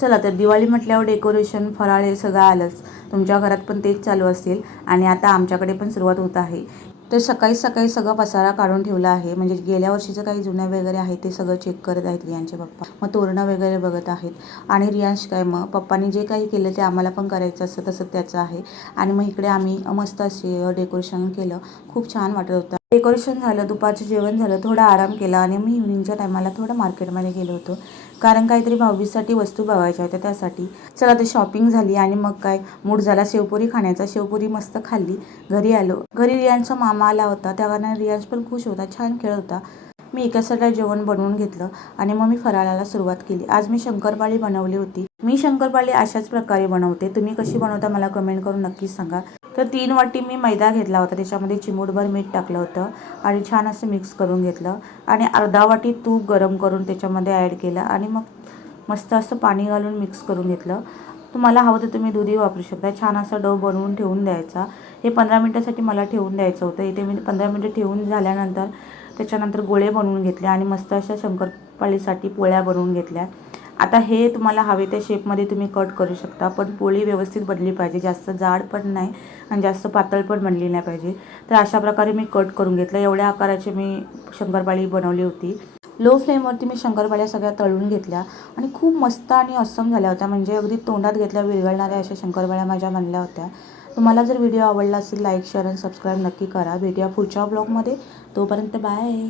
चला तर दिवाळी म्हटल्यावर डेकोरेशन फराळ हे सगळं आलंच. तुमच्या घरात पण तेच चालू असेल आणि आता आमच्याकडे पण सुरुवात होत आहे. तर सकाळी सकाळी सगळं पसारा काढून ठेवला आहे. म्हणजे गेल्या वर्षीचं काही जुनं वगैरे आहे ते सगळं चेक करत आहेत रियांचे पप्पा. मग तोरणं वगैरे बघत आहेत. आणि रियांश काय मग पप्पांनी जे काही केलं ते आम्हाला पण करायचं असतं तसं त्याचं आहे. आणि मग इकडे आम्ही मस्त असे डेकोरेशन केलं. खूप छान वाटत होतं. डेकोरेशन झालं, दुपारचं जेवण झालं, थोडा आराम केला आणि मी इव्हनिंगच्या टायमाला थोडं मार्केटमध्ये गेलो होतो. कारण काहीतरी भाऊबीजसाठी वस्तू बघायच्या होत्या त्यासाठी. चला तर शॉपिंग झाली आणि मग काय मूड झाला शेवपुरी खाण्याचा. शेवपुरी मस्त खाल्ली. घरी आलो. घरी रियांचा मामा आला होता. त्या कारणाने रियांश पण खुश होता, छान खेळत होता. मी एका साईडला जेवण बनवून घेतलं आणि मग मी फराळाला सुरुवात केली. आज मी शंकरपाळी बनवली होती. मी शंकरपाळी अशाच प्रकारे बनवते. तुम्ही कशी बनवता मला कमेंट करून नक्कीच सांगा. तर 3 वाटी मी मैदा घेतला होता. त्याच्यामध्ये चिमूटभर मीठ टाकलं होतं आणि छान असं मिक्स करून घेतलं आणि अर्धा वाटी तूप गरम करून त्याच्यामध्ये ॲड केलं आणि मग मस्त असं पाणी घालून मिक्स करून घेतलं. तुम्हाला हवं तर तुम्ही दूधही वापरू शकता. छान असा डो बनवून ठेवून द्यायचा. हे 15 मिनिटासाठी मला ठेवून द्यायचं होतं. इथे मी 15 मिनिटं ठेवून झाल्यानंतर त्याच्यानंतर गोळे बनवून घेतले आणि मस्त अशा शंकरपाळीसाठी पोळ्या बनवून घेतल्या. आता हे तुम्हाला हवे त्या शेपमध्ये तुम्ही कट करू शकता, पण पोळी व्यवस्थित बनली पाहिजे. जास्त जाड पण नाही आणि जास्त पातळ पण बनली नाही पाहिजे. तर अशा प्रकारे मी कट करून घेतलं. एवढ्या आकाराची मी शंकरपाळी बनवली होती. लो फ्लेमवरती मी शंकरपाळ्या सगळ्या तळून घेतल्या आणि खूप मस्त आणि ऑसम झाल्या होत्या. म्हणजे अगदी तोंडात घेतल्या विरघळणाऱ्या अशा शंकरपाळ्या माझ्या बनल्या होत्या. तुम्हाला जर व्हिडिओ आवडला असेल लाईक शेअर आणि सबस्क्राईब नक्की करा. भेटूया पुढच्या ब्लॉगमध्ये. तोपर्यंत बाय.